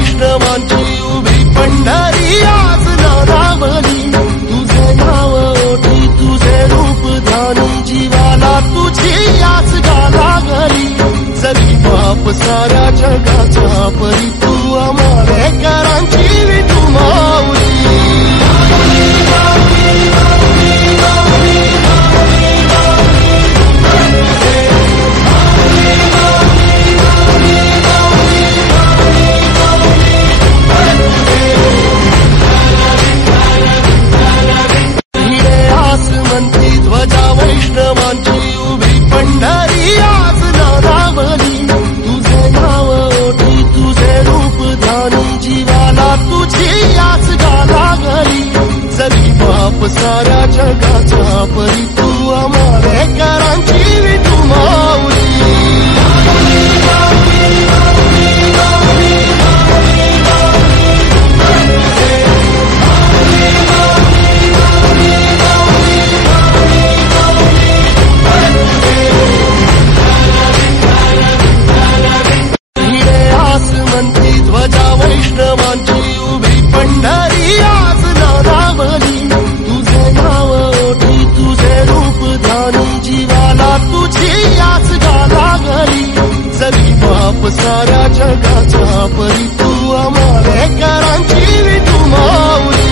वैष्णवांची उभी पंढरी आज नारावली। तुझे नाव ओठी तुझे रूप ध्यानी जीवाला तुझी आस लागली। जरी बाप साऱ्या जगाचा परी तू आंबेडकरांची विठू माऊली। वैष्णवांची उभी पंढरी आज नारावली। तुझे नाव ओठी तुझे रूप ध्यानी जीवाला तुझी आस लागली। जरी बाप साऱ्या जगाचा परी तू आंबेडकरांची विठू माऊली। वैष्णवांची उभी पंढरी आज नारावली। तुझे नाव ओठी तुझे रूप ध्यानी जीवाला तुझी आस लागली। जरी बाप साऱ्या जगाचा परी तू आंबेडकरांची विठू माऊली।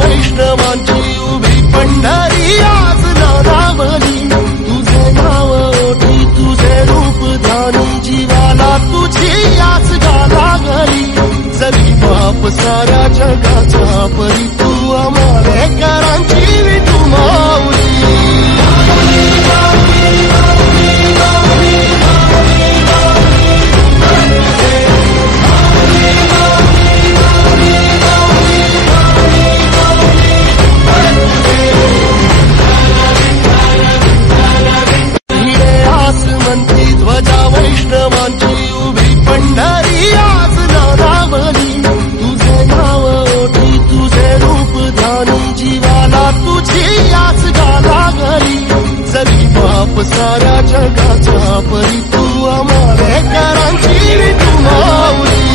वैष्णवांची उभी पंढरी आज नारावली। तुझे नाव ओठी तुझे रूप ध्यानी जीवाला तुझी आस लागली। जरी बाप साऱ्या जगाचा परी तू आंबेडकरांची विठू माऊली। वैष्णवांची उभी पंढरी आज नारावली। तुझे नाव ओठी तुझे रूप ध्यानी जीवाला तुझी आस लागली। जरी बाप साऱ्या जगाचा परी तू आंबेडकरांची विठू माऊली।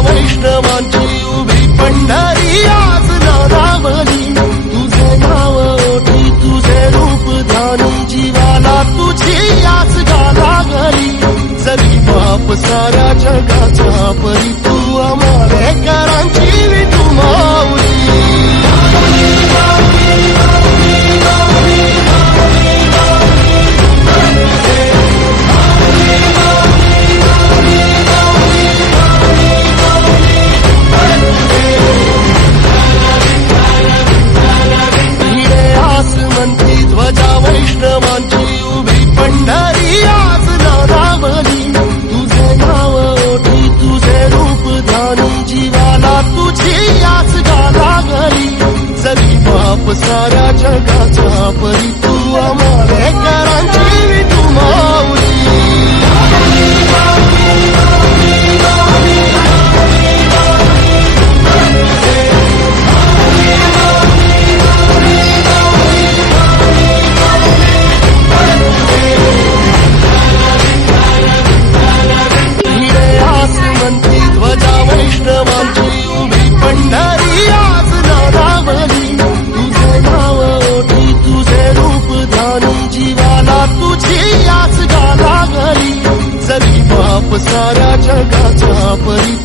वैष्णवांची उभी पंढरी आज नारावली। तुझे नाव ओठी तुझे रूप ध्यानी जीवाला तुझी आस लागली। जरी बाप साऱ्या जगाचा परी तू आंबेडकरांची विठू माऊली। वैष्णवांची उभी पंढरी आज नारावली। तुझे नाव ओठी तुझे रूप ध्यानी जीवाला तुझी आस लागली। जरी बाप साऱ्या जगाचा परी तू आंबेडकरांची विठू माऊली। वैष्णवांची उभी पंढरी आज नारावली। तुझे नाव ओठी तुझे रूप ध्यानी जीवाला तुझी आस लागली। जरी बाप साऱ्या जगाचा परी